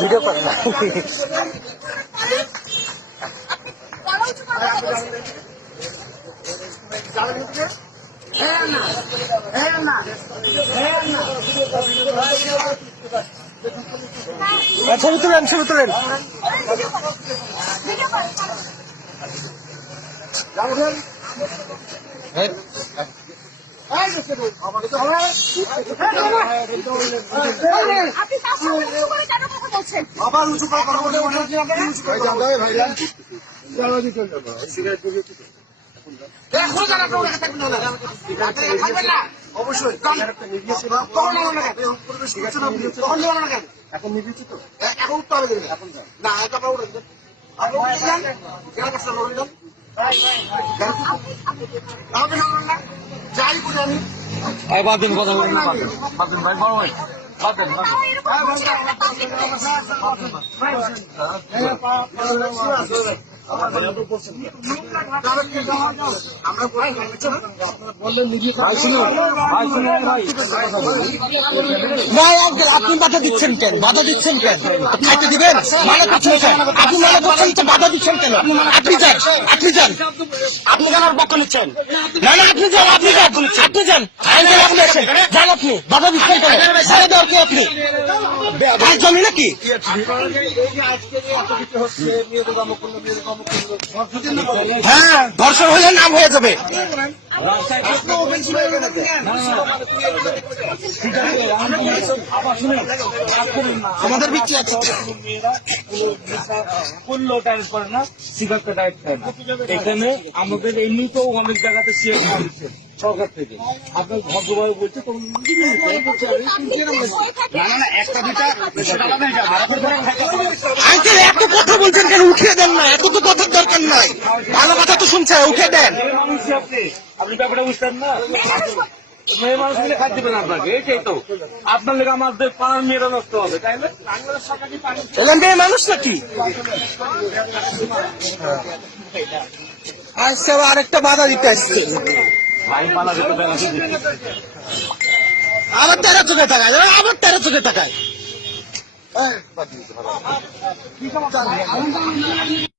Video করে না। ছবি তুলেন, ছবি তুলেন। আবার উঁচু করে কথা বলে অবশ্যই এখন নির্দিষ্ট তো এখন উঠতে হবে না যাই বুঝে আমি বাদিন কথা বলুন, বাদিন ভাই, বড় ভাই আপনি বাধা দিচ্ছেন কেন? বাধা দিচ্ছেন কেন? খাইতে দিবেন? মানা করছেন কেন? আপনি মানা করছেন তো বাধা দিচ্ছেন কেন? আপনি যান, আপনি যান, আপনি কেন আর পক্ষ নিচ্ছেন? না না, আপনি যান, আপনি যান, আপনি যান, আপনি আসেন, যান, আপনি বাধা দিচ্ছেন কেন? বাধা দেওয়ার কি আপনি জমি নাকি? হ্যাঁ, ধর্ষণ হলে নাম হয়ে যাবে। আমাদের বিচ্ছি আছে করে না, সিগারেটটা ডায়েট খায় না। এখানে আমাদের এমনিতেও অনেক জায়গাতে শেয়ার দিচ্ছে সরকার থেকে। আপনার ভদ্রভাবে বলছে এত কথা বলছেন কেন? উঠিয়ে দেন না, এত তো কথার দরকার নাই। ভালো কথা তো শুনছে, উঠে দেন। আপনি ব্যাপারটা বুঝতেন না। মেয়ে মানুষ মিলে খাদ্য দেবেন আপনাকে, এইটাই তো আপনার লেগে আমাদের পাড়ার মেয়েরা নষ্ট হবে, তাই না? মেয়ে মানুষ নাকি? আচ্ছা, আরেকটা বাধা দিতে আসছে। আবার 13 চোখে টাকায়, আবার 13 চোখে টাকায়।